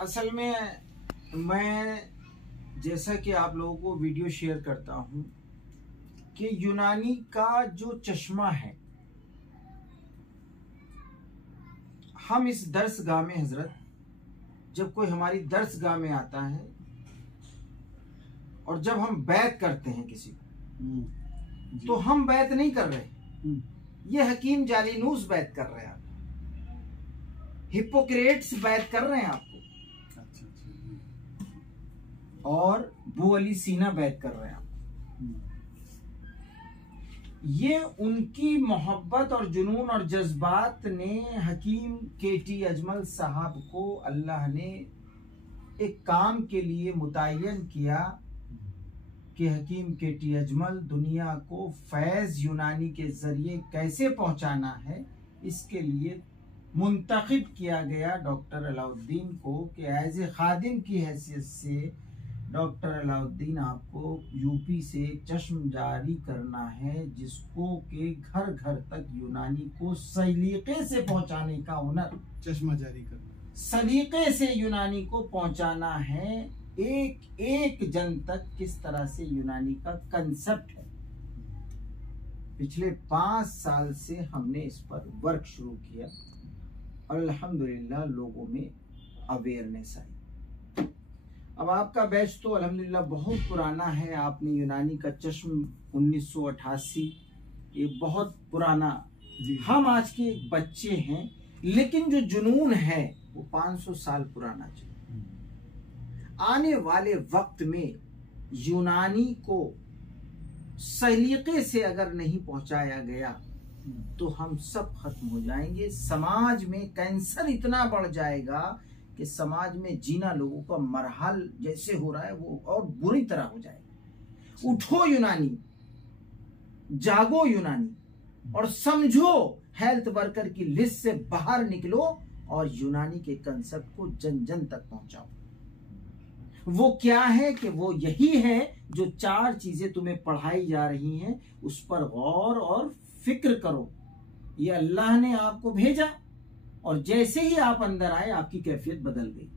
असल में मैं जैसा कि आप लोगों को वीडियो शेयर करता हूं कि यूनानी का जो चश्मा है, हम इस दर्सगाह में हजरत जब कोई हमारी दर्सगाह में आता है और जब हम बैत करते हैं किसी को, तो हम बैत नहीं कर रहे, ये हकीम जालिनूस बैत कर रहे हैं, हिप्पोक्रेट्स बैत कर रहे हैं आपको, और बू अली सीना बैत कर रहे हैं आपको। ये उनकी मोहब्बत और जुनून और जज्बात ने हकीम केटी अजमल साहब को अल्लाह ने एक काम के लिए मुतय्यन किया कि हकीम केटी अजमल दुनिया को फैज़ यूनानी के जरिए कैसे पहुंचाना है, इसके लिए मुंतखब किया गया डॉक्टर अलाउद्दीन को कि एज ए खादिम की हैसियत से डॉक्टर अलाउद्दीन आपको यूपी से चश्म जारी करना है, जिसको के घर घर तक यूनानी को सलीके से पहुंचाने का हुनर, चश्मा जारी करना, सलीके से यूनानी को पहुंचाना है, एक एक जन तक किस तरह से यूनानी का कंसेप्ट है। पिछले 5 साल से हमने इस पर वर्क शुरू किया और अल्हम्दुलिल्लाह लोगों में अवेयरनेस आई। अब आपका बैच तो अल्हम्दुलिल्लाह बहुत पुराना है, आपने यूनानी का चश्म 1988, ये बहुत पुराना, हम आज के बच्चे हैं, लेकिन जो जुनून है वो 500 साल पुराना चाहिए। आने वाले वक्त में यूनानी को सलीके से अगर नहीं पहुंचाया गया तो हम सब खत्म हो जाएंगे। समाज में कैंसर इतना बढ़ जाएगा कि समाज में जीना लोगों का मरहल जैसे हो रहा है वो और बुरी तरह हो जाएगा। उठो यूनानी, जागो यूनानी, और समझो हेल्थ वर्कर की लिस्ट से बाहर निकलो और यूनानी के कंसेप्ट को जन जन तक पहुंचाओ। वो क्या है कि वो यही है जो 4 चीजें तुम्हें पढ़ाई जा रही हैं, उस पर गौर और फिक्र करो। ये अल्लाह ने आपको भेजा और जैसे ही आप अंदर आए आपकी कैफियत बदल गई।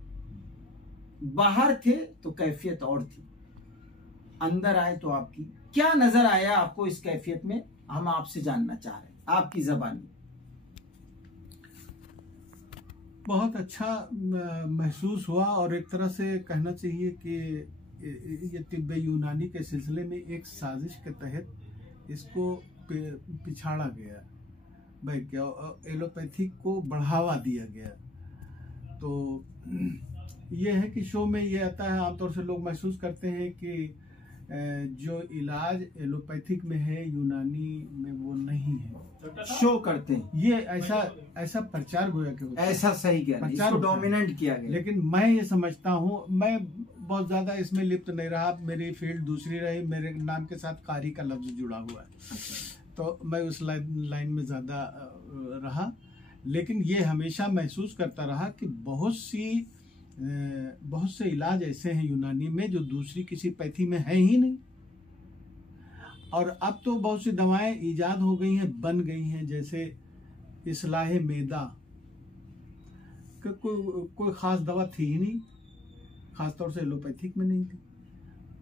बाहर थे तो कैफियत और थी, अंदर आए तो आपकी क्या नजर आया आपको इस कैफियत में, हम आपसे जानना चाह रहे हैं आपकी ज़बानी। बहुत अच्छा महसूस हुआ और एक तरह से कहना चाहिए कि ये तिब्बे यूनानी के सिलसिले में एक साजिश के तहत इसको पिछाड़ा गया, एलोपैथिक को बढ़ावा दिया गया। तो ये है कि शो में ये आता है, आमतौर से लोग महसूस करते हैं कि जो इलाज एलोपैथिक में है यूनानी में वो नहीं है, शो करते हैं। ये ऐसा प्रचार गोया कि ऐसा सही किया, प्रचार डोमिनेंट किया गया। लेकिन मैं ये समझता हूँ, मैं बहुत ज्यादा इसमें लिप्त नहीं रहा, मेरी फील्ड दूसरी रही, मेरे नाम के साथ कारी का लफ्ज जुड़ा हुआ है, तो मैं उस लाइन में ज्यादा रहा। लेकिन ये हमेशा महसूस करता रहा कि बहुत से इलाज ऐसे हैं यूनानी में जो दूसरी किसी पैथी में है ही नहीं। और अब तो बहुत सी दवाएं इजाद हो गई हैं, बन गई हैं, जैसे इस्लाह मैदा, कोई खास दवा थी ही नहीं, खासतौर से एलोपैथिक में नहीं थी।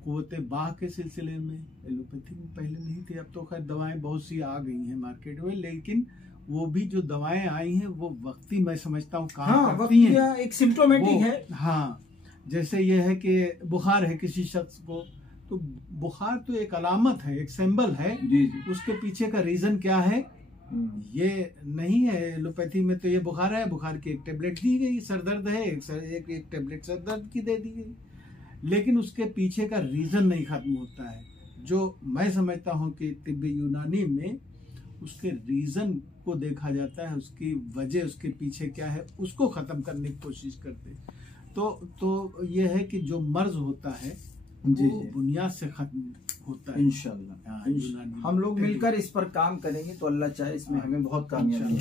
कुव्वते बाह के सिलसिले में एलोपैथिक में पहले नहीं थी। अब तो खैर दवाएं बहुत सी आ गई हैं मार्केट में, लेकिन वो भी जो दवाएं आई हैं वो वक्ती, मैं समझता हूँ काम करती हैं, एक सिम्टोमेटिक है। हाँ, जैसे ये है कि बुखार है किसी शख्स को, तो बुखार तो एक अलामत है, एक सिंबल है, उसके पीछे का रीजन क्या है ये नहीं है। एलोपैथी में तो ये बुखार है, बुखार की एक टेबलेट दी गई, सरदर्द है एक टेबलेट सरदर्द की दे दी गई, लेकिन उसके पीछे का रीजन नहीं खत्म होता है। जो मैं समझता हूँ कि तिब्बे यूनानी में उसके रीजन को देखा जाता है, उसकी वजह, उसके पीछे क्या है, उसको खत्म करने की कोशिश करते। तो ये है कि जो मर्ज होता है वो बुनियाद से खत्म होता है इंशाअल्लाह। हम लोग मिलकर इस पर काम करेंगे तो अल्लाह चाहे इसमें हमें बहुत कामयाबी